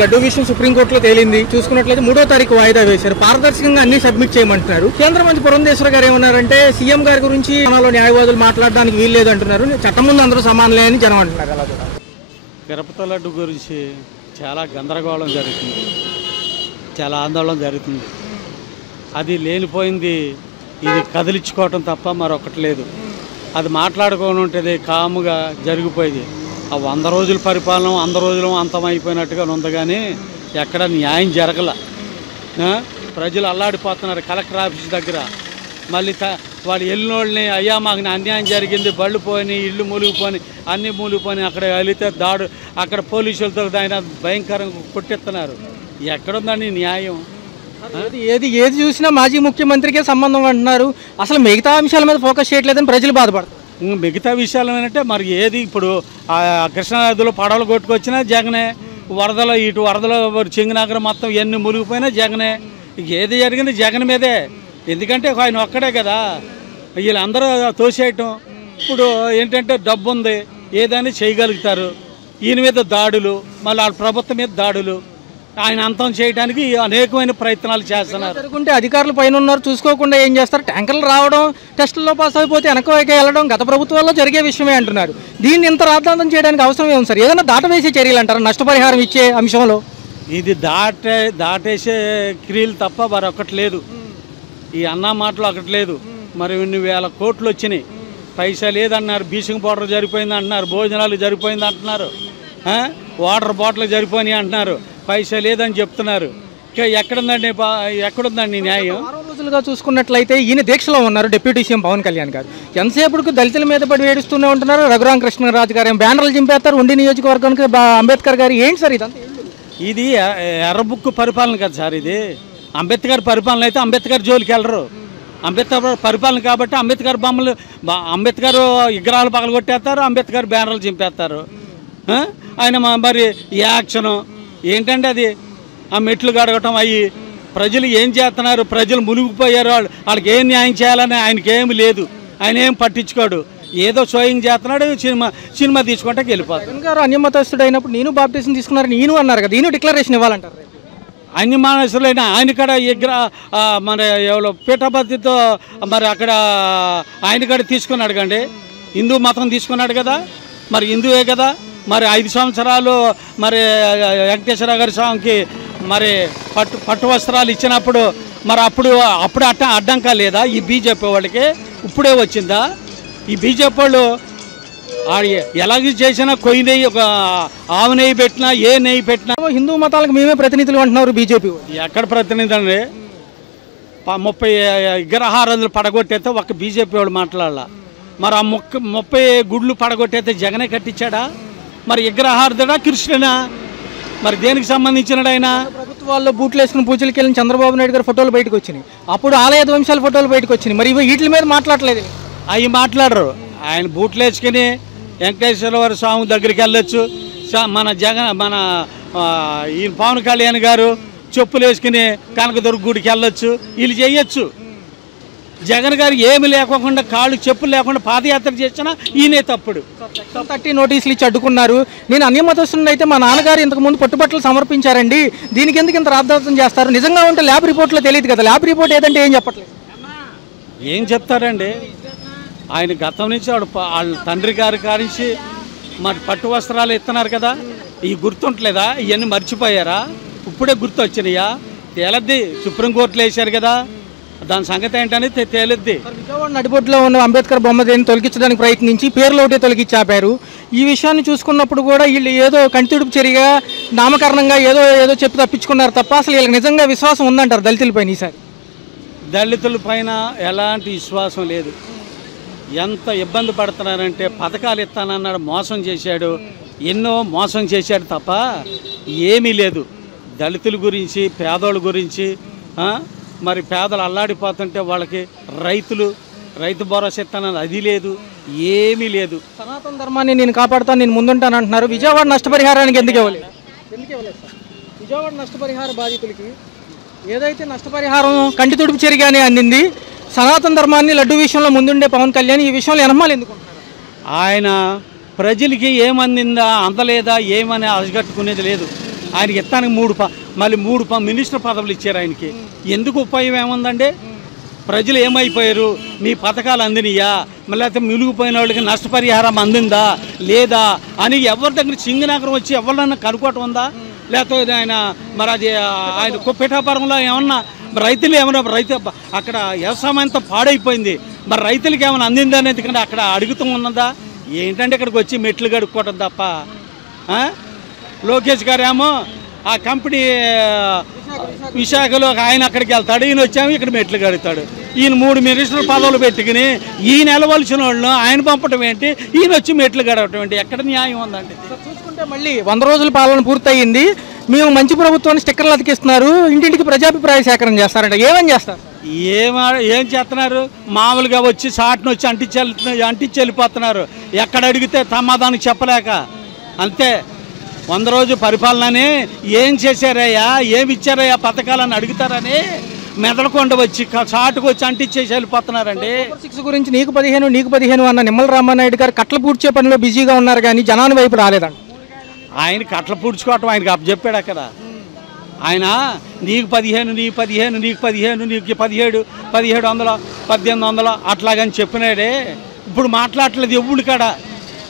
లడ్డూ విషయం సుప్రీంకోర్టులో తేలింది. చూసుకున్నట్లయితే 3వ తారీఖు వాయిదా వేశారు. పారదర్శకంగా అన్ని సబ్మిట్ చేయమంటున్నారు. కేంద్ర మంత్రి పురంధేశ్వర గారు ఏమన్నారంటే సీఎం గారి గురించి న్యాయవాదులు మాట్లాడడానికి వీల్లేదు అంటున్నారు. చట్టం ముందు అందరూ సమానలే అని జనం అంటున్నారు. అలా కూడా తిరుపతి లడ్డు గురించి చాలా గందరగోళం జరుగుతుంది, చాలా ఆందోళన జరుగుతుంది. అది లేనిపోయింది, ఇది కదిలించుకోవటం తప్ప మరొకటి లేదు. అది మాట్లాడుకొని ఉంటుంది కాముగా జరిగిపోయింది. ఆ 100 రోజుల పరిపాలన 100 రోజులు అంతమైపోయినట్టుగా ఉంది, కానీ ఎక్కడ న్యాయం జరగల. ప్రజలు అల్లాడిపోతున్నారు కలెక్టర్ ఆఫీస్ దగ్గర. మళ్ళీ వాళ్ళు వెళ్ళినోళ్ళని అయ్యా మాకు అన్యాయం జరిగింది, బళ్ళు పోయినాయి, ఇళ్ళు మూలిగిపోయి అన్నీ మూలిగిపోయి అక్కడ వెళితే అక్కడ పోలీసులతో ఆయన భయంకరంగా కొట్టెత్తున్నారు. ఎక్కడుందండి న్యాయం? ఏది చూసినా మాజీ ముఖ్యమంత్రికే సంబంధం అంటున్నారు. అసలు మిగతా అంశాల మీద ఫోకస్ చేయట్లేదని ప్రజలు బాధపడతారు. మిగతా విషయాలు ఏంటంటే మరి ఏది ఇప్పుడు కృష్ణానదిలో పడవలు కొట్టుకొచ్చినా జగనే, వరదలు ఇటు వరదలు చింగనగరం మొత్తం ఎన్ని మునిగిపోయినా జగనే. ఏది జరిగినా జగన్ మీదే. ఎందుకంటే ఆయన ఒక్కడే కదా, వీళ్ళందరూ తోసేయటం. ఇప్పుడు ఏంటంటే డబ్బు ఉంది, ఏదైనా చేయగలుగుతారు. ఈయన మీద దాడులు, మళ్ళీ వాళ్ళ ప్రభుత్వం మీద దాడులు, ఆయన అంతం చేయడానికి అనేకమైన ప్రయత్నాలు చేస్తున్నారు. జరుగుతుంటే అధికారులు పైన ఉన్నారు, చూసుకోకుండా ఏం చేస్తారు? ట్యాంకర్లు రావడం, టెస్టుల్లో పాస్ అయిపోతే వెనక వెళ్ళడం గత ప్రభుత్వాల్లో జరిగే విషయమే అంటున్నారు. దీన్ని ఇంత రాద్ధాంతం చేయడానికి అవసరం ఏమి సార్? ఏదైనా దాటవేసే చర్యలు అంటారు నష్టపరిహారం ఇచ్చే అంశంలో? ఇది దాటేసే క్రియలు తప్ప మరొకటి లేదు. ఈ అన్నా మాటలు ఒకటి లేదు. మరి ఇన్ని వేల కోట్లు వచ్చినాయి, పైసా లేదన్నారు. బీసింగ్ పౌడర్ జరిపోయింది అంటున్నారు, భోజనాలు జరిపోయింది అంటున్నారు, వాటర్ బాటిల్ జరిపోయినాయి అంటున్నారు, పైసా లేదని చెప్తున్నారు. ఎక్కడుందండి న్యాయం? 6 రోజులుగా చూసుకున్నట్లయితే ఈయన దీక్షలో ఉన్నారు డిప్యూటీ సీఎం పవన్ కళ్యాణ్ గారు. ఎంతసేపటికి దళితుల మీద పడి ఏడుస్తూనే ఉంటున్నారు. రఘురామ కృష్ణరాజు గారు బ్యానర్లు చింపేస్తారు. ఉండి నియోజకవర్గానికి అంబేద్కర్ గారు. ఏంటి సార్ ఇదంతా? ఇది ఎర్రబుక్కు పరిపాలన కదా సార్. ఇది అంబేద్కర్ పరిపాలన అయితే అంబేద్కర్ జోలికి వెళ్ళరు. అంబేద్కర్ పరిపాలన కాబట్టి అంబేద్కర్ బొమ్మలు, అంబేద్కర్ విగ్రహాలు పగలగొట్టేస్తారు, అంబేద్కర్ బ్యానర్లు చింపేస్తారు. ఆయన మరి యాక్షను ఏంటంటే అది ఆ మెట్లు గడగటం అయ్యి ప్రజలు ఏం చేస్తున్నారు? ప్రజలు మునిగిపోయారు. వాళ్ళకి ఏం న్యాయం చేయాలని ఆయనకి ఏమి లేదు. ఆయన ఏం పట్టించుకోడు, ఏదో షోయింగ్ చేస్తున్నాడు. సినిమా తీసుకుంటే వెళ్ళిపోతాడు. గారు అన్యమతస్తుడు అయినప్పుడు నేను బాప్టిజం తీసుకున్నారు నేను అన్నారు కదా, నేను డిక్లరేషన్ ఇవ్వాలంటారు. అన్ని మానసులైన ఆయన కాడ మన ఎవరో పీఠపతితో మరి అక్కడ ఆయన కాడ తీసుకున్నాడు కండి. హిందూ మతం తీసుకున్నాడు కదా, మరి హిందువే కదా. మరి 5 సంవత్సరాలు మరి వెంకటేశ్వర గారి స్వామికి మరి పట్టు వస్త్రాలు ఇచ్చినప్పుడు మరి అప్పుడు అడ్డంకా లేదా ఈ బీజేపీ వాళ్ళకి? ఇప్పుడే వచ్చిందా? ఈ బీజేపీ వాళ్ళు ఎలాగ చేసినా కొయ్యి నెయ్యి, ఒక ఆవు నెయ్యి పెట్టినా, ఏ నెయ్యి పెట్టినా హిందూ మతాలకు మేమే ప్రతినిధులు అంటున్నారు బీజేపీ. ఎక్కడ ప్రతినిధి అండి? 30 విగ్రహారాధనలు పడగొట్టేస్తే ఒక బీజేపీ వాడు మాట్లాడాల. మరి ఆ 30 గుడ్లు పడగొట్టేస్తే జగనే కట్టించాడా? మరి విగ్రహార్థడా కృష్ణనా? మరి దేనికి సంబంధించినడు ఆయన? ప్రభుత్వాల్లో బూట్లు వేసుకుని పూజలకి వెళ్ళిన చంద్రబాబు నాయుడు గారి ఫోటోలు బయటకు వచ్చినాయి. అప్పుడు ఆలయ ధ్వంసాల ఫోటోలు బయటకు వచ్చినాయి. మరి వీటి మీద మాట్లాడలేదు. అవి మాట్లాడరు. ఆయన బూట్లు వేసుకుని వెంకటేశ్వర స్వామి దగ్గరికి వెళ్ళొచ్చు. మన ఈయన పవన్ కళ్యాణ్ గారు చెప్పులు వేసుకుని కనకదుర్గ గుడికి వెళ్ళొచ్చు. వీళ్ళు చేయొచ్చు. జగన్ గారు ఏమి లేకోకుండా, కాళ్ళు చెప్పులు లేకుండా పాదయాత్ర చేసినా ఈయనే తప్పుడు. 30 నోటీసులు ఇచ్చి అడ్డుకున్నారు. నేను అన్యమతస్తుని అయితే మా నాన్నగారు ఇంతకుముందు పట్టుబట్టలు సమర్పించారండి, దీనికి ఎందుకు ఇంత రాద్ధాంతం చేస్తారు? నిజంగా ఉంటే ల్యాబ్ రిపోర్ట్లో తెలియదు కదా. ల్యాబ్ రిపోర్ట్ ఏదంటే ఏం చెప్పట్లేదు. ఏం చెప్తారండి? ఆయన గతం నుంచి వాళ్ళ తండ్రి గారి కారించి మరి పట్టు వస్త్రాలు ఇస్తున్నారు కదా. ఈ గుర్తుంటలేదా? ఇవన్నీ మర్చిపోయారా? ఇప్పుడే గుర్తు వచ్చినాయా? తేలద్ది. సుప్రీంకోర్టులో వేశారు కదా, దాని సంగతి ఏంటనేది తేలిద్ది. విజయవాడ నడిబొడ్డులో ఉన్న అంబేద్కర్ బొమ్మ దేన్ని తొలగించడానికి ప్రయత్నించి పేర్లు ఒకటే తొలగించాపారు. ఈ విషయాన్ని చూసుకున్నప్పుడు కూడా వీళ్ళు ఏదో కంటితుడుపు చర్యగా నామకరణంగా ఏదో చెప్పి తప్పించుకున్నారు తప్ప అసలు వీళ్ళకి నిజంగా విశ్వాసం ఉందంటారు దళితులపైన? ఈసారి దళితుల పైన ఎలాంటి విశ్వాసం లేదు. ఎంత ఇబ్బంది పడుతున్నారంటే పథకాలు ఇస్తానన్నాడు, మోసం చేశాడు, ఎన్నో మోసం చేశాడు తప్ప ఏమీ లేదు. దళితుల గురించి, పేదోళ్ళ గురించి, మరి పేదలు అల్లాడిపోతుంటే వాళ్ళకి రైతు భరోసా ఇస్తానని అది లేదు, ఏమీ లేదు. సనాతన ధర్మాన్ని నేను కాపాడుతాను, నేను ముందుంటాను అంటున్నారు. విజయవాడ నష్టపరిహారానికి ఎందుకు ఇవ్వలేదు? విజయవాడ నష్టపరిహార బాధితులకి ఏదైతే నష్టపరిహారం కంటి తుడుపు చర్యగానే అందింది, సనాతన ధర్మాన్ని లడ్డు విషయంలో ముందుండే పవన్ కళ్యాణ్ ఈ విషయంలో ఎనమాలి ఎందుకుంటున్నారు? ఆయన ప్రజలకి ఏమందిందా అందలేదా ఏమని అసగట్టుకునేది లేదు. ఆయనకి ఇస్తానికి మళ్ళీ 3 మినిస్టర్ పదవులు ఇచ్చారు ఆయనకి. ఎందుకు ఉపయోగం ఏముందండి? ప్రజలు ఏమైపోయారు? మీ పథకాలు అందినయా, మళ్ళీ అయితే మిలుగుపోయిన వాళ్ళకి నష్టపరిహారం అందిందా లేదా అని ఎవరి దగ్గర సింగనగరం వచ్చి ఎవరినన్నా కనుక్కోవటం ఉందా? లేకపోతే మరి అది ఆయన పిఠాపురంలో ఏమన్నా రైతులు రైతు అక్కడ వ్యవసాయం అంతా పాడైపోయింది, మరి రైతులకి ఏమైనా అందిందా అనేది కానీ అక్కడ అడుగుతూ ఉన్నదా? ఏంటంటే ఇక్కడికి వచ్చి మెట్లు కడుక్కోవటం తప్ప. లోకేష్ గారు ఏమో ఆ కంపెనీ విశాఖలో ఆయన అక్కడికి వెళ్తాడు, ఈయన వచ్చాము ఇక్కడ మెట్లు కడుగుతాడు. ఈయన 3 మినిస్టర్ పదవులు పెట్టుకుని ఈయన నిలవలసిన వాళ్ళు ఆయన పంపటం ఏంటి, ఈయన వచ్చి మెట్లు గడవటం ఏంటి? ఎక్కడ న్యాయం ఉందండి? చూసుకుంటే మళ్ళీ 100 రోజుల పాలన పూర్తయింది, మేము మంచి ప్రభుత్వాన్ని స్టిక్కర్లు అతికిస్తున్నారు, ఇంటింటికి ప్రజాభిప్రాయ సేకరణ చేస్తారంట. ఏమని చేస్తారు? ఏం చేస్తున్నారు? మామూలుగా వచ్చి సాటును వచ్చి అంటించి వెళ్ళిపోతున్నారు. ఎక్కడ అడిగితే సమాధానం చెప్పలేక అంతే. 100 రోజు పరిపాలనని ఏం చేశారయ్యా, ఏమి ఇచ్చారయ్యా పథకాలని అడుగుతారని మెదలకొండ వచ్చి చాటుకు వచ్చి అంటించేసి వెళ్ళిపోతున్నారండి. 6 గురించి నీకు 15 అన్న నిమ్మల రామానాయుడు గారు కట్ల పూడ్చే పనిలో బిజీగా ఉన్నారు కానీ జనాన్ని వైపు రాలేదంట. ఆయన కట్ల పూడ్చుకోవటం ఆయనకి అప్పచెప్పాడు అక్కడ. ఆయన నీకు 15 నీకు 15 నీకు 15 నీకు 17 1700 1800 అట్లాగని చెప్పినాడే. ఇప్పుడు మాట్లాడట్లేదు ఎవ్వుడు కాడ.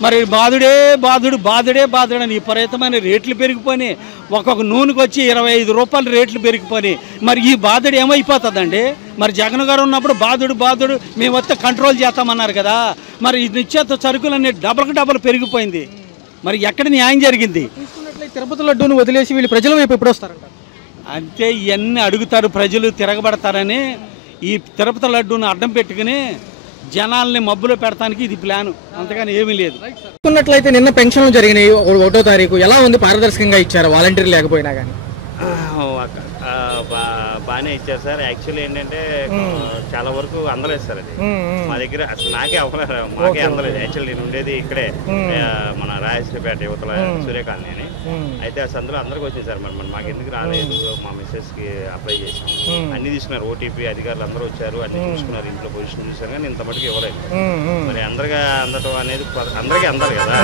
మరి బాధుడే అని విపరీతమైన రేట్లు పెరిగిపోయినాయి. ఒక్కొక్క నూనెకి వచ్చి 25 రూపాయలు రేట్లు పెరిగిపోయినాయి. మరి ఈ బాధుడు ఏమైపోతుందండి? మరి జగన్ గారు ఉన్నప్పుడు బాధుడు మేము వస్తే కంట్రోల్ చేస్తామన్నారు కదా. మరి నిశ్చేత సరుకులన్నీ డబల్ పెరిగిపోయింది. మరి ఎక్కడ న్యాయం జరిగింది? తిరుపతి లడ్డూని వదిలేసి వీళ్ళు ప్రజల వైపు ఎప్పుడు వస్తారంట? అంతే, ఇవన్నీ అడుగుతారు ప్రజలు, తిరగబడతారని ఈ తిరుపతి లడ్డూని అడ్డం పెట్టుకుని జనాల్ని మబ్బులో పెడతానికి ఇది ప్లాను, అంతగాని ఏమీ లేదు. చూసుకున్నట్లయితే నిన్న పెన్షన్లు జరిగినాయి 1వ తారీఖు, ఎలా ఉంది? పారదర్శకంగా ఇచ్చారు వాలంటీర్ లేకపోయినా కానీ? బాగానే ఇచ్చారు సార్. యాక్చువల్లీ ఏంటంటే చాలా వరకు అందలేదు సార్. అది మా దగ్గర అసలు మాకే అందలేదు. యాక్చువల్లీ నేను ఉండేది ఇక్కడే మన రాజశ్రీపేట యువతల సూర్యకాలనీ అని. అయితే అసలు అందులో అందరికి వచ్చింది సార్. మరి మాకు ఎందుకు రాలేదు? మా మిస్సెస్ కి అప్లై చేసాం, అన్ని తీసుకున్నారు. ఓటీపీ అధికారులు అందరూ వచ్చారు, అన్ని చూసుకున్నారు, ఇంట్లో పొజిషన్ చూసారు, కానీ ఇంత మటుకు ఇవ్వలేదు. మరి అందరిగా అందటం అనేది అందరికీ అందాలి కదా.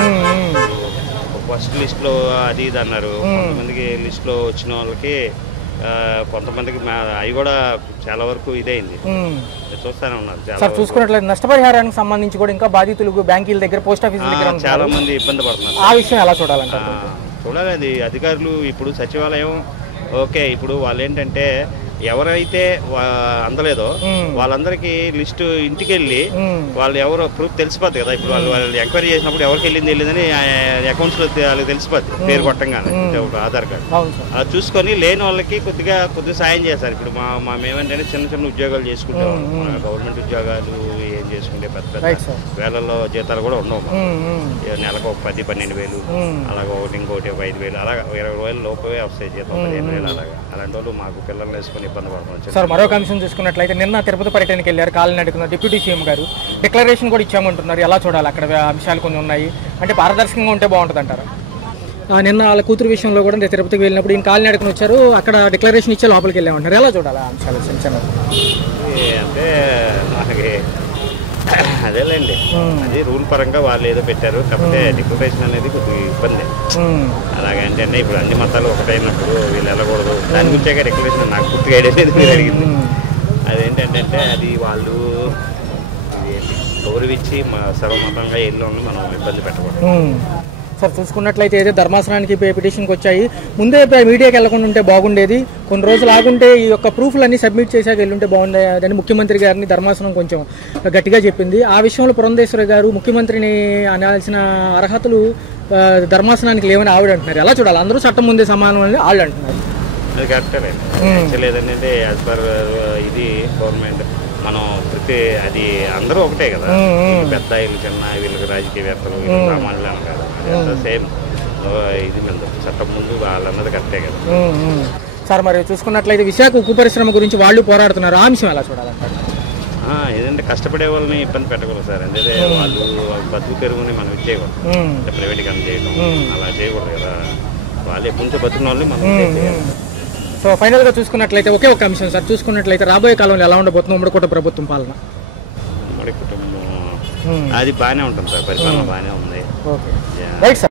ఫస్ట్ లిస్ట్ లో అది ఇది అన్నారు. కొంతమందికి లిస్ట్ లో వచ్చిన వాళ్ళకి కొంతమందికి అవి కూడా చాలా వరకు ఇదైంది, చూస్తానే ఉన్నారు. చూసుకున్నట్లయితే నష్టపరిహారానికి సంబంధించి కూడా ఇంకా బాధితులకు బ్యాంకుల దగ్గర, పోస్ట్ ఆఫీస్ దగ్గర చాలా మంది ఇబ్బంది పడుతున్నారు. ఆ విషయం ఎలా చూడాలంటే చూడాలి. అది అధికారులు ఇప్పుడు సచివాలయం ఓకే, ఇప్పుడు వాళ్ళు ఏంటంటే ఎవరైతే అందలేదో వాళ్ళందరికీ లిస్టు ఇంటికి వెళ్ళి వాళ్ళు ఎవరో ప్రూఫ్ తెలిసిపోద్ది కదా. ఇప్పుడు వాళ్ళు ఎంక్వైరీ చేసినప్పుడు ఎవరికి వెళ్ళిందని అకౌంట్స్ లో వాళ్ళకి తెలిసిపోద్ది, పేరు కొట్టంగానే ఆధార్ కార్డు. అలా చూసుకొని లేని వాళ్ళకి కొద్దిగా సాయం చేస్తారు. ఇప్పుడు మేమేంటంటే చిన్న ఉద్యోగాలు చేసుకుంటాం, గవర్నమెంట్ ఉద్యోగాలు ఏం చేసుకుంటే పెద్ద పెద్ద వేలల్లో జీతాలు కూడా ఉండవు. నెలకు 10-12 వేలు, అలాగ ఇంకోటి 5,000, అలాగా 20,000 లోపే వస్తాయి జీతం, 15,000 అలాగా. అలాంటి వాళ్ళు మాకు పిల్లలు వేసుకుని ఇబ్బంది పడుతున్నారు సార్. మరొక అంశం చూసుకున్నట్లయితే నిన్న తిరుపతి పర్యటనకి వెళ్ళారు, కాలినడకన డిప్యూటీ సీఎం గారు డిక్లరేషన్ కూడా ఇచ్చామంటున్నారు. ఎలా చూడాలి? అక్కడ అంశాలు కొన్ని ఉన్నాయి, అంటే పారదర్శకంగా ఉంటే బాగుంటుంది అంటారా? నిన్న వాళ్ళ కూతురు విషయంలో కూడా తిరుపతికి వెళ్ళినప్పుడు ఈయన కాలినడకన వచ్చారు, అక్కడ డిక్లరేషన్ ఇచ్చే లోపలికి వెళ్ళామంటారు. ఎలా చూడాలి ఆ అంశాలు? అంటే మనకి అదేలేండి, అది రూల్ పరంగా వాళ్ళు ఏదో పెట్టారు, కాకపోతే డిక్లరేషన్ అనేది కొద్దిగా ఇబ్బంది. అలాగంటే ఇప్పుడు అన్ని మతాలు ఒకటైనప్పుడు వీళ్ళు వెళ్ళకూడదు, దాని గురించే డిక్లరేషన్ నాకు పూర్తిగా ఐడియా లేదు, మీరు అడిగింది. అదేంటంటే అది వాళ్ళు గౌరవించి సర్వమతంగా ఎల్లు మనం ఇబ్బంది పెట్టకూడదు. సార్ చూసుకున్నట్లయితే ఏదో ధర్మాసనానికి పిటిషన్కి వచ్చాయి, ముందే మీడియాకి వెళ్ళకుండా ఉంటే బాగుండేది, కొన్ని రోజులు ఆగుంటే ఈ యొక్క ప్రూఫ్లన్నీ సబ్మిట్ చేశాక వెళ్ళుంటే బాగుండేదని ముఖ్యమంత్రి గారిని ధర్మాసనం కొంచెం గట్టిగా చెప్పింది. ఆ విషయంలో పురంధేశ్వరి గారు ముఖ్యమంత్రిని అనాల్సిన అర్హతలు ధర్మాసనానికి లేవని ఆవిడ అంటున్నారు. ఎలా చూడాలి? అందరూ చట్టం ముందే సమానం అని వాళ్ళు అంటున్నారు. అది కరెక్టే లేదంటే యాజ్ పర్ ఇది గవర్నమెంట్ మనం అది అందరూ ఒకటే కదా, పెద్ద ఇల్లు చిన్న వీళ్ళకి రాజకీయవేత్తలు సామాన్యులు అనగా సేమ్ ఇది చట్టం ముందు వాళ్ళన్నది కరెక్టే కదా. సార్ మరి చూసుకున్నట్లయితే విశాఖ ఉక్కు పరిశ్రమ గురించి వాళ్ళు పోరాడుతున్నారు, ఆ అంశం ఎలా చూడాలంటారు? ఏదంటే కష్టపడే వాళ్ళని ఇబ్బంది పెట్టకూడదు సార్. అంటే వాళ్ళు బతుకు తెరువుని మనం ఇచ్చేయకూడదు, ప్రైవేట్గా చేయడం అలా చేయకూడదు కదా. వాళ్ళు ఎప్పటి నుంచో బతుకున్న వాళ్ళని మనం. సో ఫైనల్గా చూసుకున్నట్లయితే ఒకే ఒక అంశం సార్, చూసుకున్నట్లయితే రాబోయే కాలంలో ఎలా ఉండబోతుంది ఉమ్మడి కుటుంబ ప్రభుత్వం పాలన? ఉమ్మడి కుటుంబం అది బాగానే ఉంటుంది సార్, పరిపాలన బాగానే ఉంది. Right sir.